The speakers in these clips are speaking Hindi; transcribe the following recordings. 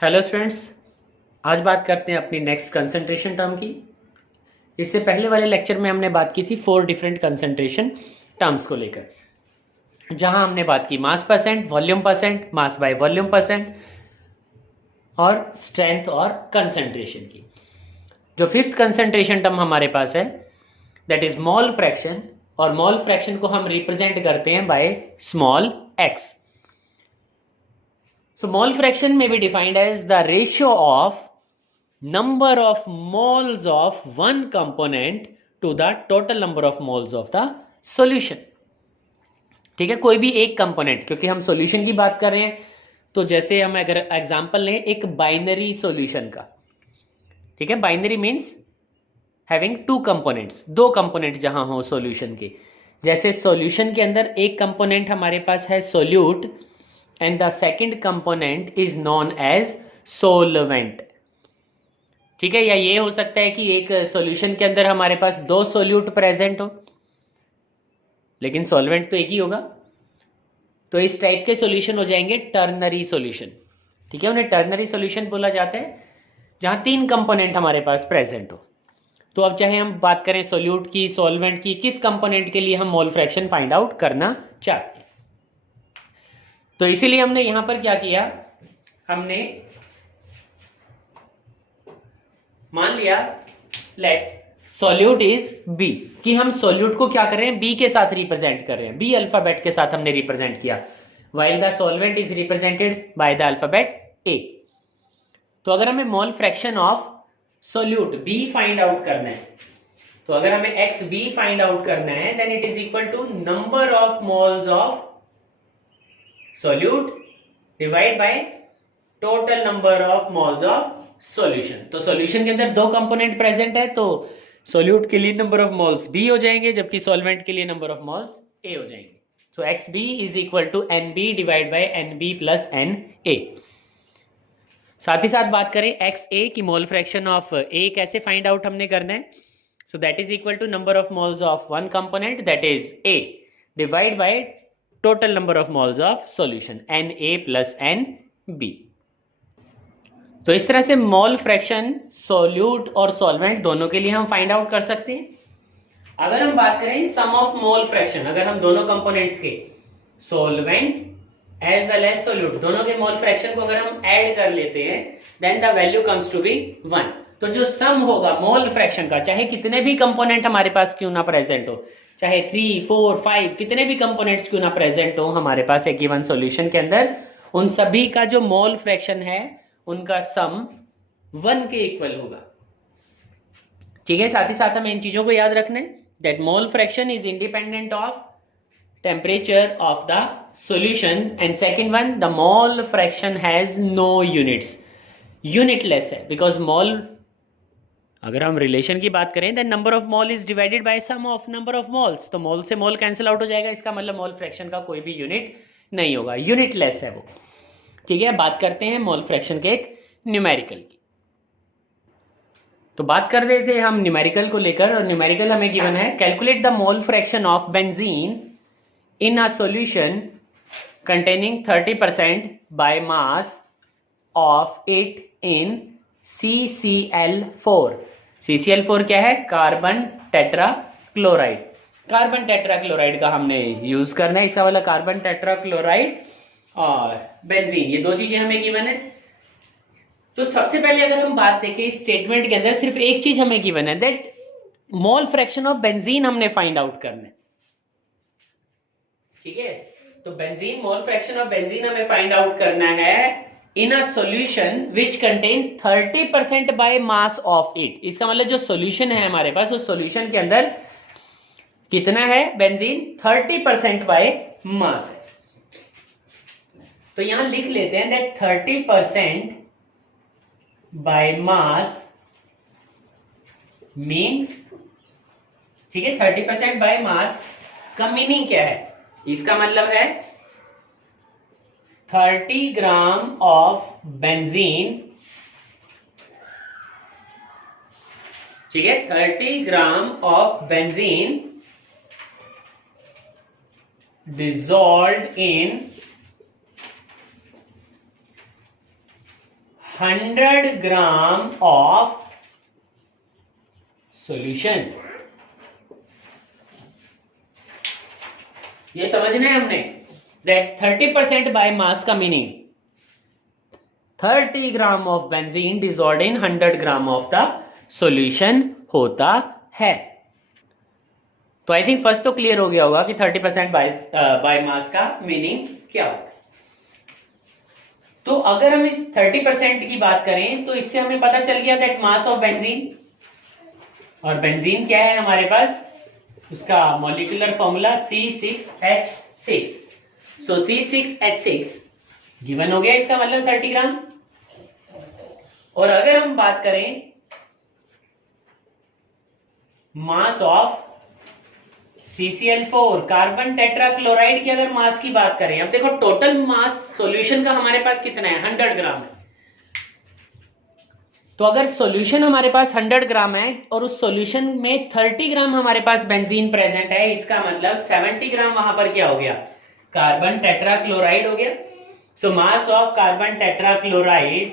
Hello students. आज बात करते हैं अपनी नेक्स्ट कंसंट्रेशन टर्म की। इससे पहले वाले लेक्चर में हमने बात की थी 4 डिफरेंट कंसंट्रेशन टर्म्स को लेकर, जहां हमने बात की मास percent, volume percent, mass by volume percent और स्ट्रेंथ और कंसंट्रेशन की। जो फिफ्थ कंसंट्रेशन टर्म हमारे पास है दैट इज मोल फ्रैक्शन, और मोल फ्रैक्शन को हम रिप्रेजेंट करते हैं by small x. So mole fraction may be defined as the ratio of number of moles of one component to the total number of moles of the solution। ठीक है, कोई भी एक कंपोनेंट, क्योंकि हम सॉल्यूशन की बात कर रहे हैं, तो जैसे हम अगर एग्जांपल लें एक बाइनरी सॉल्यूशन का, ठीक है, binary means having two components, दो कंपोनेंट जहां हो सॉल्यूशन के। जैसे सॉल्यूशन के अंदर एक कंपोनेंट हमारे पास है solute and the second component is known as solvent. ठीक है, या ये हो सकता है कि एक सॉल्यूशन के अंदर हमारे पास दो सोल्यूट प्रेजेंट हो, लेकिन सॉल्वेंट तो एक ही होगा, तो इस टाइप के सॉल्यूशन हो जाएंगे टर्नरी सॉल्यूशन। ठीक है, उन्हें टर्नरी सॉल्यूशन बोला जाता है जहां तीन कंपोनेंट हमारे पास प्रेजेंट हो। तो अब चाहे हम बात करें सोल्यूट की, सॉल्वेंट की, किस कंपोनेंट के लिए हम मोल फ्रैक्शन फाइंड आउट करना चाहते हैं, तो इसीलिए हमने यहां पर क्या किया, हमने मान लिया लेट सोल्यूट इज बी, कि हम सोल्यूट को क्या कर रहे हैं, बी के साथ रिप्रेजेंट कर रहे हैं, बी अल्फाबेट के साथ हमने रिप्रेजेंट किया, while the solvent is represented by the alphabet A. तो अगर हमें mole fraction of solute B find out करना है, तो अगर हमें एक्स बी फाइंड आउट करना है, then it is equal to number of moles of solute divide by total number of moles of solution. तो सॉल्यूशन के अंदर दो कंपोनेंट प्रेजेंट है, तो सॉल्यूट के लिए नंबर ऑफ मोल्स बी हो जाएंगे, जबकि सॉल्वेंट के लिए नंबर ऑफ मोल्स ए हो जाएंगे। So X B is equal to N B divide by N B plus N A. साथ ही साथ बात करें एक्स ए की, मोल फ्रैक्शन ऑफ ए कैसे फाइंड आउट हमने करना है, so that is equal to number of moles of one component that is A divide by total number of moles of solution n A plus n B. तो इस तरह से मोल फ्रैक्शन सोल्यूट और सॉल्वेंट दोनों के लिए हम फाइंड आउट कर सकते हैं। अगर हम बात करें सम ऑफ मोल फ्रैक्शन, अगर हम दोनों कंपोनेंट्स के solvent as well as solute दोनों के मोल फ्रैक्शन को अगर हम ऐड कर लेते हैं, then the value comes to be 1। तो जो सम होगा मोल फ्रैक्शन का, चाहे कितने भी कंपोनेंट हमारे पास क्यों ना प्रेजेंट हो, चाहे 3, 4, 5 कितने भी कंपोनेंट्स क्यों ना प्रेजेंट हो हमारे पास एक गिवन सॉल्यूशन के अंदर, उन सभी का जो मोल फ्रैक्शन है उनका सम 1 के इक्वल होगा। ठीक है, साथ ही साथ हमें इन चीजों को याद रखना है that mole fraction is independent of temperature of the solution, and second one the mole fraction has no units, unitless है, बिकॉज मोल, अगर हम रिलेशन की बात करें then number of mole is divided by sum of number of moles, तो मोल से मोल कैंसिल आउट हो जाएगा, इसका मतलब मोल फ्रैक्शन का कोई भी यूनिट नहीं होगा, यूनिटलेस है वो। ठीक है, बात करते हैं मोल फ्रैक्शन के एक न्यूमेरिकल की। तो बात कर रहे थे हम न्यूमेरिकल को लेकर, और न्यूमेरिकल हमें गिवन है calculate the mole fraction of benzene in a solution containing 30% by mass of it in CCl4। CCl4 क्या है, carbon tetra chloride. Carbon tetra chloride का हमने यूज करना है, इसका मतलब कार्बन टेट्रा क्लोराइड और बेंजीन, ये दो चीजें हमें गिवन है। तो सबसे पहले अगर हम बात देखें इस स्टेटमेंट के अंदर, सिर्फ एक चीज हमें गिवन है that mole fraction of benzene हमने फाइंड आउट करना है। ठीक है, तो benzene, mole fraction of benzene हमें फाइंड आउट करना है in a solution which contain 30% by mass of it. इसका मतलब जो सॉल्यूशन है हमारे पास, उस सॉल्यूशन के अंदर कितना है बेंजीन, 30% बाय मास है। तो यहां लिख लेते हैं दैट 30% बाय मास मीन्स, ठीक है, 30% बाय मास का मीनिंग क्या है, इसका मतलब है 30 ग्राम ऑफ बेंजीन, ठीक है, 30 gram of benzene dissolved in 100 gram of solution. ये समझना है हमने that 30% बाय मास का meaning 30 gram of benzene dissolved in 100 gram of the solution होता है। तो आई थिंक फर्स्ट तो क्लियर हो गया होगा कि 30% बाय मास का मीनिंग क्या होता है। तो अगर हम इस 30% की बात करें तो इससे हमें पता चल गया दैट मास ऑफ बेंजीन, और बेंजीन क्या है हमारे पास, उसका मॉलिक्यूलर फॉर्मूला C6H6। सो C6H6 गिवन हो गया, इसका मतलब 30 ग्राम। और अगर हम बात करें mass of CCl4 carbon tetrachloride की, अगर मास की बात करें, अब देखो टोटल मास सॉल्यूशन का हमारे पास कितना है, 100 ग्राम है। तो अगर सॉल्यूशन हमारे पास 100 ग्राम है और उस सॉल्यूशन में 30 ग्राम हमारे पास बेंजीन प्रेजेंट है, इसका मतलब 70 ग्राम वहां पर क्या हो गया, कार्बन टेट्राक्लोराइड हो गया। So mass of carbon tetrachloride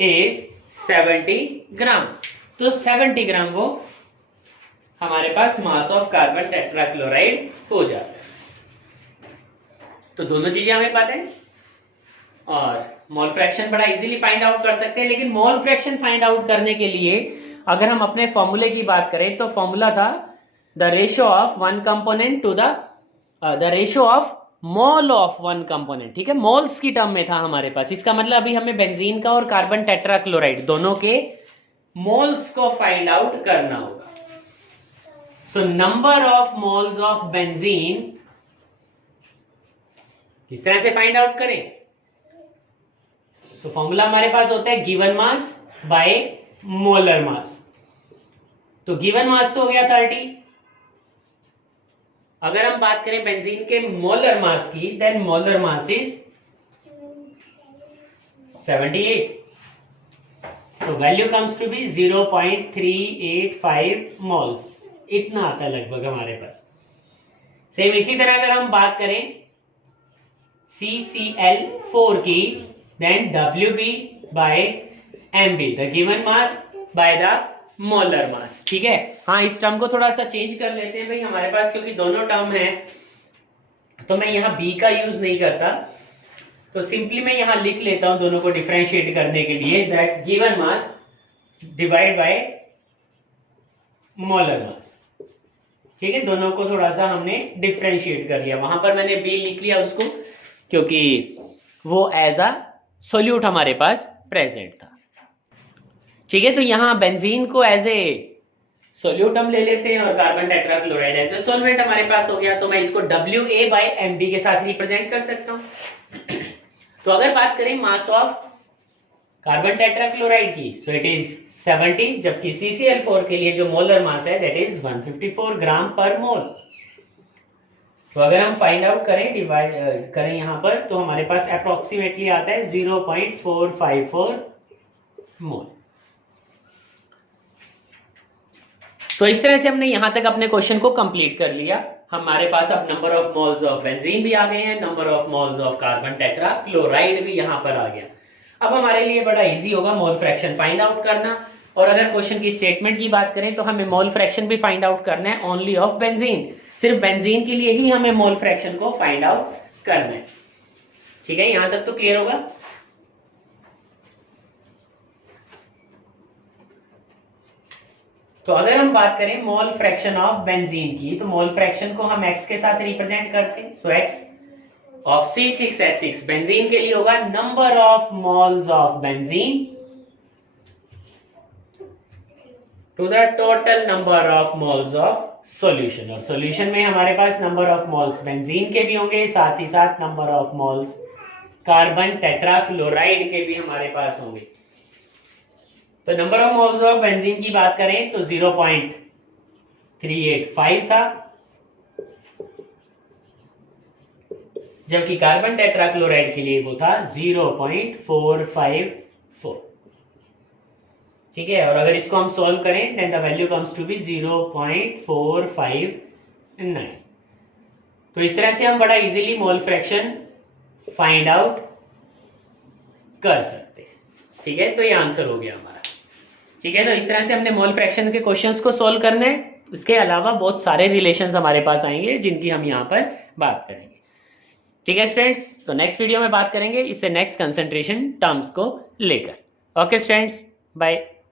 is 70 gram. तो 70 ग्राम वो हमारे पास मास ऑफ कार्बन टेट्राक्लोराइड हो जाता है। तो दोनों चीजें हमें पता है, और मोल फ्रैक्शन बड़ा इजीली फाइंड आउट कर सकते हैं। लेकिन मोल फ्रैक्शन फाइंड आउट करने के लिए अगर हम अपने फॉर्मूले की बात करें तो फॉर्मूला था the ratio of one component to the ratio of mole of one component. ठीक है, मोल्स की टर्म में था हमारे पास। इसका मतलब अभी हमें बेंजीन का और कार्बन टेट्राक्लोराइड दोनों के मोल्स को फाइंड आउट करना होगा। So number of moles of benzene किस तरह से फाइंड आउट करें, तो फॉर्मूला हमारे पास होता है given mass by molar mass. तो गिवन मास तो हो गया 30। अगर हम बात करें बेंजीन के मोलर मास की, देन मोलर मास इज 78। तो value comes to be 0.385 moles, इतना आता है लगभग हमारे पास। सेम इसी तरह अगर हम बात करें CCl4 की, then WB by MB, the given mass by the molar mass। ठीक है, हाँ इस टर्म को थोड़ा सा चेंज कर लेते हैं भाई हमारे पास, क्योंकि दोनों टर्म है तो मैं यहां B का यूज नहीं करता, तो सिंपली मैं यहां लिख लेता हूं दोनों को डिफरेंशिएट करने के लिए, that given mass divide by molar mass. ठीक है, दोनों को थोड़ा सा हमने डिफरेंशिएट कर लिया, वहां पर मैंने B लिख लिया उसको क्योंकि वो एज अ सोल्यूट हमारे पास प्रेजेंट था। ठीक है, तो यहां बेंजीन को एज ए सोल्यूट हम ले लेते हैं और carbon tetrachloride as a solvent हमारे पास हो गया, तो मैं इसको WA बाय MB के साथ रिप्रेजेंट कर सकता हूं। तो अगर बात करें मास ऑफ कार्बन टेट्राक्लोराइड की, सो इट इज 70, जबकि CCl4 के लिए जो मोलर मास है दैट इज 154 ग्राम पर मोल। तो अगर हम फाइंड आउट करें, डिवाइड करें यहां पर, तो हमारे पास अप्रोक्सीमेटली आता है 0.454 मोल। तो इस तरह से हमने यहां तक अपने क्वेश्चन को कंप्लीट कर लिया। हमारे पास अब number of moles of benzene भी आ गए हैं, number of moles of carbon tetrachloride भी यहां पर आ गया। अब हमारे लिए बड़ा इजी होगा मोल फ्रैक्शन फाइंड आउट करना। और अगर क्वेश्चन की स्टेटमेंट की बात करें तो हमें मोल फ्रैक्शन भी फाइंड आउट करना है ओनली ऑफ बेंजीन। सिर्फ बेंजीन के लिए ही हमें मोल फ्रैक्शन को फाइंड आउट करना है। ठीक है, यहां तक तो क्लियर होगा। तो अगर हम बात करें मोल फ्रैक्शन ऑफ बेंजीन की, तो मोल फ्रैक्शन को हम x के साथ रिप्रेजेंट करते हैं। सो x ऑफ C6H6 बेंजीन के लिए होगा number of moles of benzene to the total number of moles of solution. और सॉल्यूशन में हमारे पास नंबर ऑफ मोल्स बेंजीन के भी होंगे, साथ ही साथ number of moles carbon tetrachloride के भी हमारे पास होंगे। तो number of moles of benzene की बात करें तो 0.385 था, जबकि कार्बन टेट्राक्लोराइड के लिए वो था 0.454। ठीक है, और अगर इसको हम सॉल्व करें then the value comes to be 0.459। तो इस तरह से हम बड़ा easily mole fraction find out कर सकते हैं। ठीक है, तो ये आंसर हो गया हमारा। ठीक है, तो इस तरह से हमने मोल फ्रैक्शन के क्वेश्चंस को सॉल्व करने हैं। उसके अलावा बहुत सारे रिलेशंस हमारे पास आएंगे जिनकी हम यहाँ पर बात करेंगे। ठीक है स्टूडेंट्स, तो नेक्स्ट वीडियो में बात करेंगे इससे नेक्स्ट कंसंट्रेशन टर्म्स को लेकर। Okay students, bye.